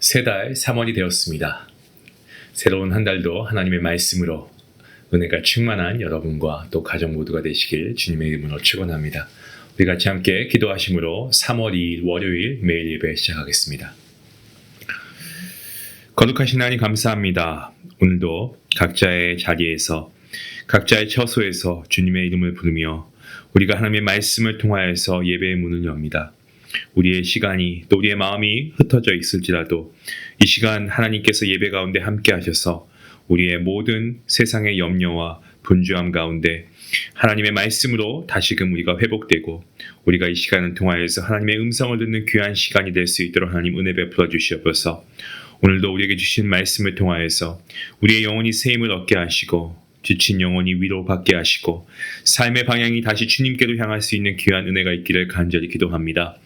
세 달 3월이 되었습니다. 새로운 한 달도 하나님의 말씀으로 은혜가 충만한 여러분과 또 가정 모두가 되시길 주님의 이름으로 축원합니다. 우리 같이 함께 기도하심으로 3월 2일 월요일 매일 예배 시작하겠습니다. 거룩하신 하나님 감사합니다. 오늘도 각자의 자리에서 각자의 처소에서 주님의 이름을 부르며 우리가 하나님의 말씀을 통하여서 예배의 문을 엽니다. 우리의 시간이 또 우리의 마음이 흩어져 있을지라도 이 시간 하나님께서 예배 가운데 함께 하셔서 우리의 모든 세상의 염려와 분주함 가운데 하나님의 말씀으로 다시금 우리가 회복되고 우리가 이 시간을 통하여서 하나님의 음성을 듣는 귀한 시간이 될 수 있도록 하나님 은혜 베풀어 주시옵소서. 오늘도 우리에게 주신 말씀을 통하여서 우리의 영혼이 새 힘을 얻게 하시고 지친 영혼이 위로받게 하시고 삶의 방향이 다시 주님께로 향할 수 있는 귀한 은혜가 있기를 간절히 기도합니다.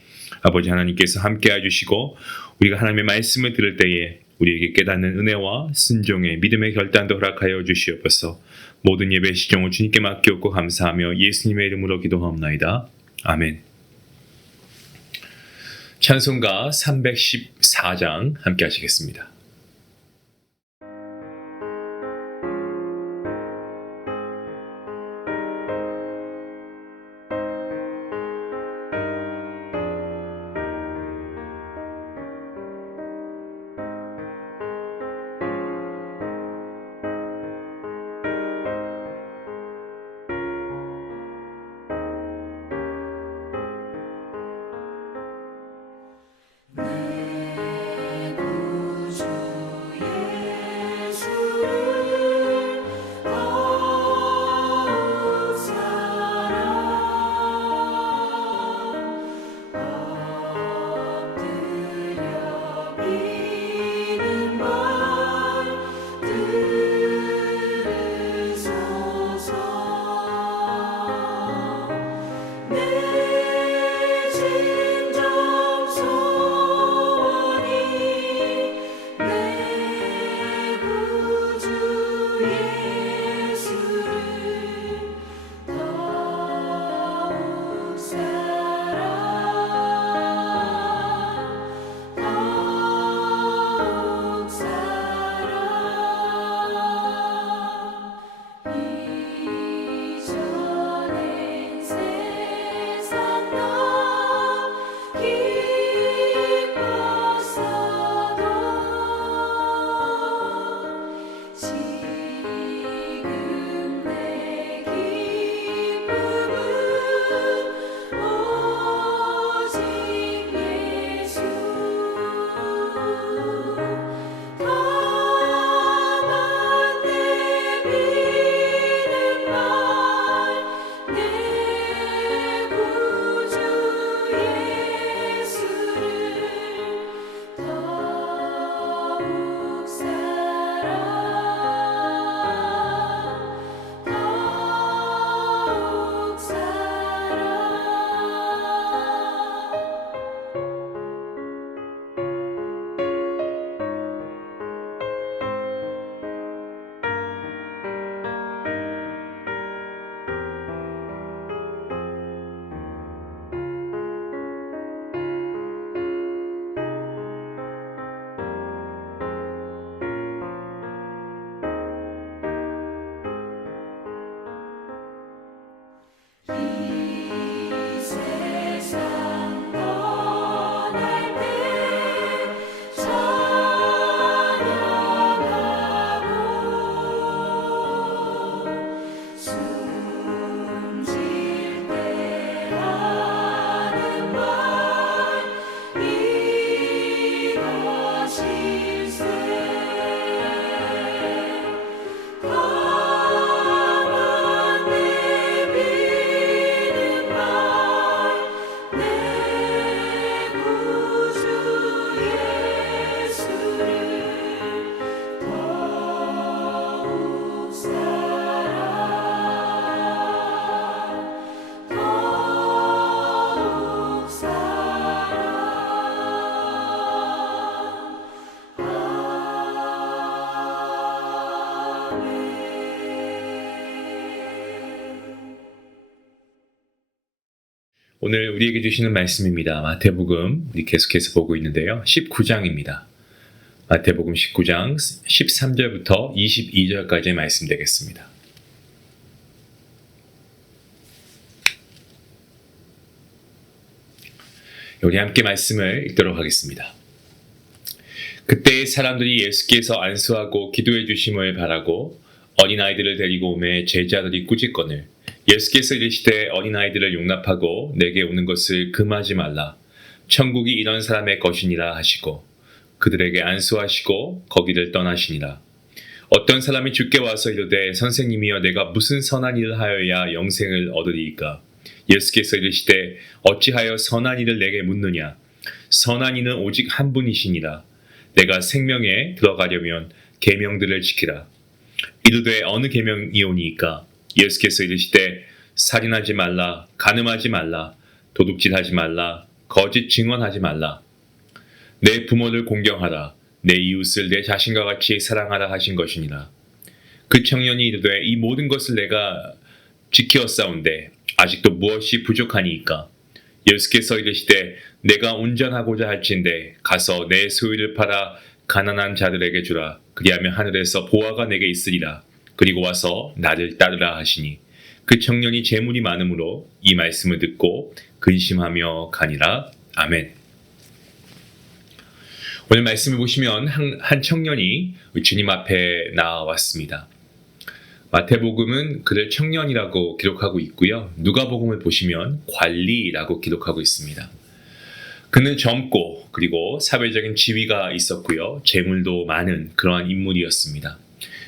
아버지 하나님께서 함께해 주시고 우리가 하나님의 말씀을 들을 때에 우리에게 깨닫는 은혜와 순종의 믿음의 결단도 허락하여 주시옵소서. 모든 예배 시종을 주님께 맡기옵고 감사하며 예수님의 이름으로 기도하옵나이다. 아멘. 찬송가 314장 함께 하시겠습니다. 오늘 우리에게 주시는 말씀입니다. 마태복음 우리 계속해서 보고 있는데요. 19장입니다. 마태복음 19장 13절부터 22절까지의 말씀 되겠습니다. 우리 함께 말씀을 읽도록 하겠습니다. 그때 사람들이 예수께서 안수하고 기도해 주심을 바라고 어린아이들을 데리고 오매 제자들이 꾸짖거늘 예수께서 이르시되 어린아이들을 용납하고 내게 오는 것을 금하지 말라. 천국이 이런 사람의 것이니라 하시고 그들에게 안수하시고 거기를 떠나시니라. 어떤 사람이 주께 와서 이르되 선생님이여 내가 무슨 선한 일을 하여야 영생을 얻으리이까? 예수께서 이르시되 어찌하여 선한 일을 내게 묻느냐? 선한 이는 오직 한 분이시니라. 내가 생명에 들어가려면 계명들을 지키라. 이르되 어느 계명이오니이까? 예수께서 이르시되 살인하지 말라, 간음하지 말라, 도둑질하지 말라, 거짓 증언하지 말라. 내 부모를 공경하라. 내 이웃을 내 자신과 같이 사랑하라 하신 것이니라. 그 청년이 이르되 이 모든 것을 내가 지키었사온데 아직도 무엇이 부족하니이까? 예수께서 이르시되 내가 온전하고자 할진대 가서 내 소유를 팔아 가난한 자들에게 주라. 그리하면 하늘에서 보화가 내게 있으리라. 그리고 와서 나를 따르라 하시니 그 청년이 재물이 많으므로 이 말씀을 듣고 근심하며 가니라. 아멘. 오늘 말씀을 보시면 한 청년이 주님 앞에 나왔습니다. 마태복음은 그를 청년이라고 기록하고 있고요. 누가복음을 보시면 관리라고 기록하고 있습니다. 그는 젊고 그리고 사회적인 지위가 있었고요. 재물도 많은 그러한 인물이었습니다.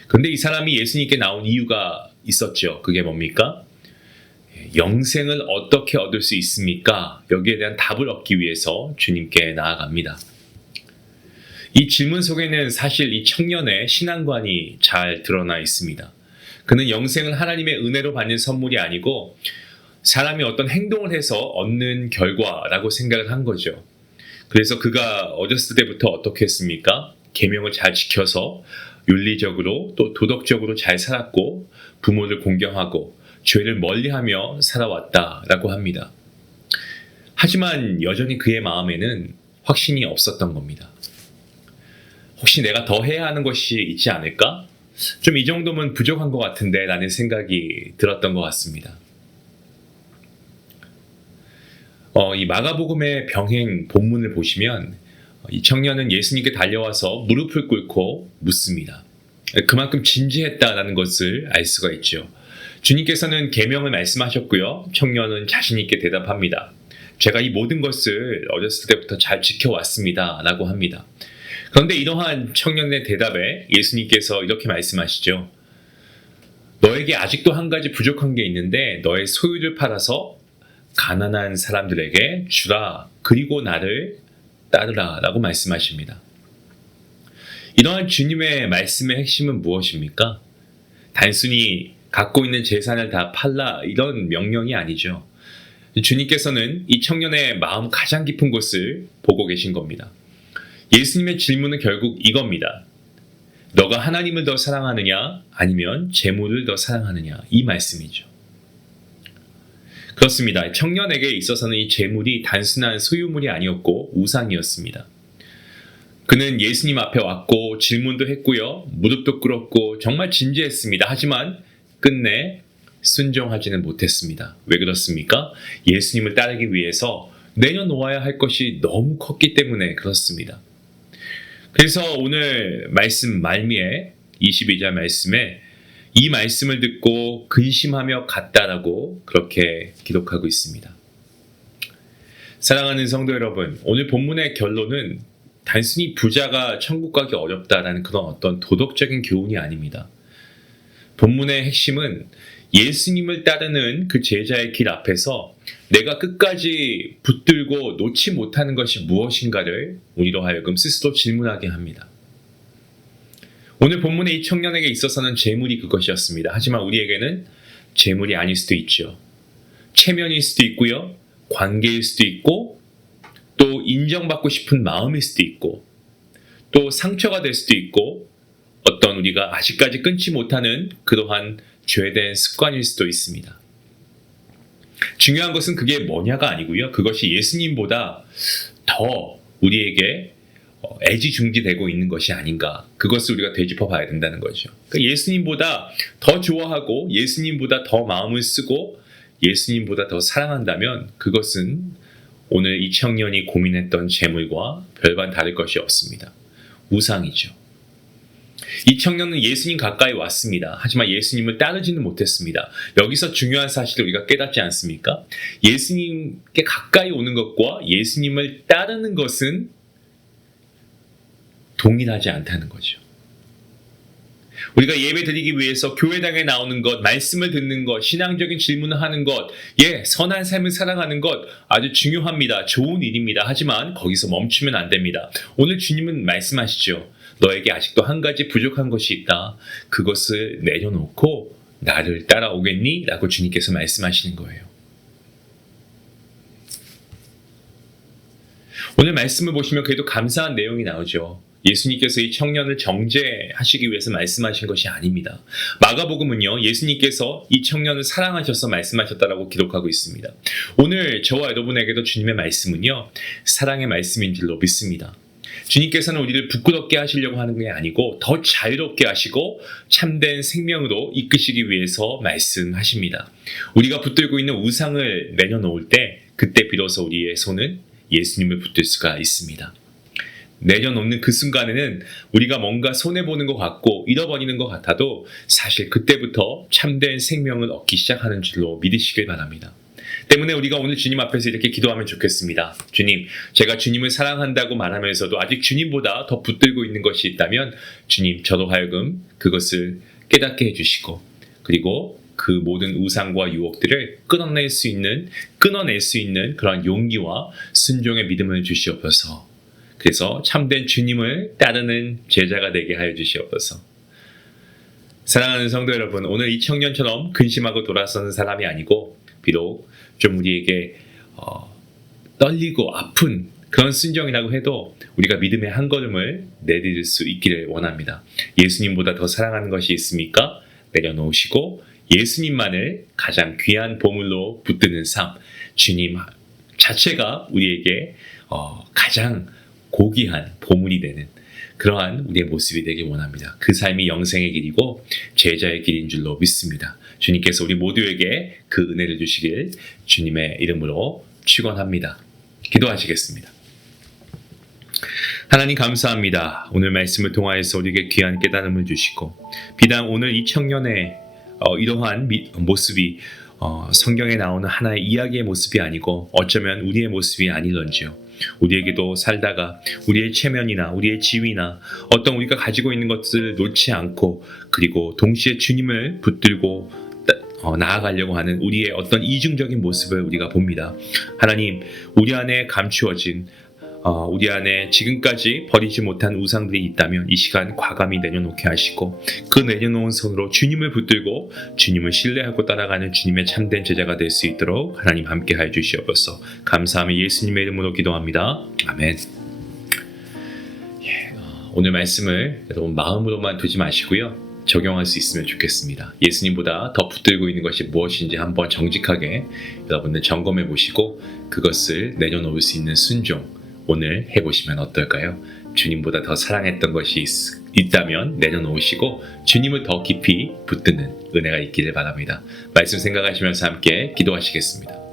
그런데 이 사람이 예수님께 나온 이유가 있었죠. 그게 뭡니까? 영생을 어떻게 얻을 수 있습니까? 여기에 대한 답을 얻기 위해서 주님께 나아갑니다. 이 질문 속에는 사실 이 청년의 신앙관이 잘 드러나 있습니다. 그는 영생을 하나님의 은혜로 받는 선물이 아니고 사람이 어떤 행동을 해서 얻는 결과라고 생각을 한 거죠. 그래서 그가 어렸을 때부터 어떻게 했습니까? 계명을 잘 지켜서 윤리적으로 또 도덕적으로 잘 살았고 부모를 공경하고 죄를 멀리하며 살아왔다라고 합니다. 하지만 여전히 그의 마음에는 확신이 없었던 겁니다. 혹시 내가 더 해야 하는 것이 있지 않을까? 좀 이 정도면 부족한 것 같은데 라는 생각이 들었던 것 같습니다. 이 마가복음의 병행 본문을 보시면 이 청년은 예수님께 달려와서 무릎을 꿇고 묻습니다. 그만큼 진지했다라는 것을 알 수가 있죠. 주님께서는 계명을 말씀하셨고요. 청년은 자신 있게 대답합니다. 제가 이 모든 것을 어렸을 때부터 잘 지켜왔습니다 라고 합니다. 그런데 이러한 청년의 대답에 예수님께서 이렇게 말씀하시죠. 너에게 아직도 한 가지 부족한 게 있는데 너의 소유를 팔아서 가난한 사람들에게 주라. 그리고 나를 따르라 라고 말씀하십니다. 이러한 주님의 말씀의 핵심은 무엇입니까? 단순히 갖고 있는 재산을 다 팔라 이런 명령이 아니죠. 주님께서는 이 청년의 마음 가장 깊은 곳을 보고 계신 겁니다. 예수님의 질문은 결국 이겁니다. 너가 하나님을 더 사랑하느냐 아니면 재물을 더 사랑하느냐 이 말씀이죠. 그렇습니다. 청년에게 있어서는 이 재물이 단순한 소유물이 아니었고 우상이었습니다. 그는 예수님 앞에 왔고 질문도 했고요. 무릎도 꿇었고 정말 진지했습니다. 하지만 끝내 순종하지는 못했습니다. 왜 그렇습니까? 예수님을 따르기 위해서 내려놓아야 할 것이 너무 컸기 때문에 그렇습니다. 그래서 오늘 말씀 말미에 22절 말씀에 이 말씀을 듣고 근심하며 갔다라고 그렇게 기록하고 있습니다. 사랑하는 성도 여러분, 오늘 본문의 결론은 단순히 부자가 천국 가기 어렵다라는 그런 어떤 도덕적인 교훈이 아닙니다. 본문의 핵심은 예수님을 따르는 그 제자의 길 앞에서 내가 끝까지 붙들고 놓지 못하는 것이 무엇인가를 우리로 하여금 스스로 질문하게 합니다. 오늘 본문의 이 청년에게 있어서는 재물이 그것이었습니다. 하지만 우리에게는 재물이 아닐 수도 있죠. 체면일 수도 있고요. 관계일 수도 있고 또 인정받고 싶은 마음일 수도 있고 또 상처가 될 수도 있고 어떤 우리가 아직까지 끊지 못하는 그러한 죄된 습관일 수도 있습니다. 중요한 것은 그게 뭐냐가 아니고요. 그것이 예수님보다 더 우리에게 애지중지되고 있는 것이 아닌가. 그것을 우리가 되짚어 봐야 된다는 거죠. 그러니까 예수님보다 더 좋아하고 예수님보다 더 마음을 쓰고 예수님보다 더 사랑한다면 그것은 오늘 이 청년이 고민했던 재물과 별반 다를 것이 없습니다. 우상이죠. 이 청년은 예수님 가까이 왔습니다. 하지만 예수님을 따르지는 못했습니다. 여기서 중요한 사실을 우리가 깨닫지 않습니까? 예수님께 가까이 오는 것과 예수님을 따르는 것은 동일하지 않다는 거죠. 우리가 예배 드리기 위해서 교회당에 나오는 것, 말씀을 듣는 것, 신앙적인 질문을 하는 것, 선한 삶을 살아가는 것 아주 중요합니다. 좋은 일입니다. 하지만 거기서 멈추면 안 됩니다. 오늘 주님은 말씀하시죠. 너에게 아직도 한 가지 부족한 것이 있다. 그것을 내려놓고 나를 따라오겠니? 라고 주님께서 말씀하시는 거예요. 오늘 말씀을 보시면 그래도 감사한 내용이 나오죠. 예수님께서 이 청년을 정죄하시기 위해서 말씀하신 것이 아닙니다. 마가복음은요, 예수님께서 이 청년을 사랑하셔서 말씀하셨다라고 기록하고 있습니다. 오늘 저와 여러분에게도 주님의 말씀은요, 사랑의 말씀인 줄로 믿습니다. 주님께서는 우리를 부끄럽게 하시려고 하는 게 아니고 더 자유롭게 하시고 참된 생명으로 이끄시기 위해서 말씀하십니다. 우리가 붙들고 있는 우상을 내려놓을 때 그때 비로소 우리의 손은 예수님을 붙들 수가 있습니다. 내려놓는 그 순간에는 우리가 뭔가 손해보는 것 같고 잃어버리는 것 같아도 사실 그때부터 참된 생명을 얻기 시작하는 줄로 믿으시길 바랍니다. 때문에 우리가 오늘 주님 앞에서 이렇게 기도하면 좋겠습니다. 주님, 제가 주님을 사랑한다고 말하면서도 아직 주님보다 더 붙들고 있는 것이 있다면 주님, 저로 하여금 그것을 깨닫게 해주시고 그리고 그 모든 우상과 유혹들을 끊어낼 수 있는 그런 용기와 순종의 믿음을 주시옵소서. 그래서 참된 주님을 따르는 제자가 되게 하여 주시옵소서. 사랑하는 성도 여러분, 오늘 이 청년처럼 근심하고 돌아서는 사람이 아니고 비록 좀 우리에게 떨리고 아픈 그런 순종이라고 해도 우리가 믿음의 한 걸음을 내디딜 수 있기를 원합니다. 예수님보다 더 사랑하는 것이 있습니까? 내려놓으시고 예수님만을 가장 귀한 보물로 붙드는 삶, 주님 자체가 우리에게 가장 고귀한 보물이 되는 그러한 우리의 모습이 되길 원합니다. 그 삶이 영생의 길이고 제자의 길인 줄로 믿습니다. 주님께서 우리 모두에게 그 은혜를 주시길 주님의 이름으로 축원합니다. 기도하시겠습니다. 하나님 감사합니다. 오늘 말씀을 통하여서 우리에게 귀한 깨달음을 주시고 비단 오늘 이 청년의 이러한 모습이 성경에 나오는 하나의 이야기의 모습이 아니고 어쩌면 우리의 모습이 아닐런지요. 우리에게도 살다가 우리의 체면이나 우리의 지위나 어떤 우리가 가지고 있는 것들을 놓지 않고 그리고 동시에 주님을 붙들고 나아가려고 하는 우리의 어떤 이중적인 모습을 우리가 봅니다. 하나님, 우리 안에 감추어진 우리 안에 지금까지 버리지 못한 우상들이 있다면 이 시간 과감히 내려놓게 하시고 그 내려놓은 손으로 주님을 붙들고 주님을 신뢰하고 따라가는 주님의 참된 제자가 될 수 있도록 하나님 함께 하여 주시옵소서. 감사하며 예수님의 이름으로 기도합니다. 아멘. 오늘 말씀을 여러분 마음으로만 두지 마시고요. 적용할 수 있으면 좋겠습니다. 예수님보다 더 붙들고 있는 것이 무엇인지 한번 정직하게 여러분들 점검해 보시고 그것을 내려놓을 수 있는 순종 오늘 해보시면 어떨까요? 주님보다 더 사랑했던 것이 있다면 내려놓으시고 주님을 더 깊이 붙드는 은혜가 있기를 바랍니다. 말씀 생각하시면서 함께 기도하시겠습니다.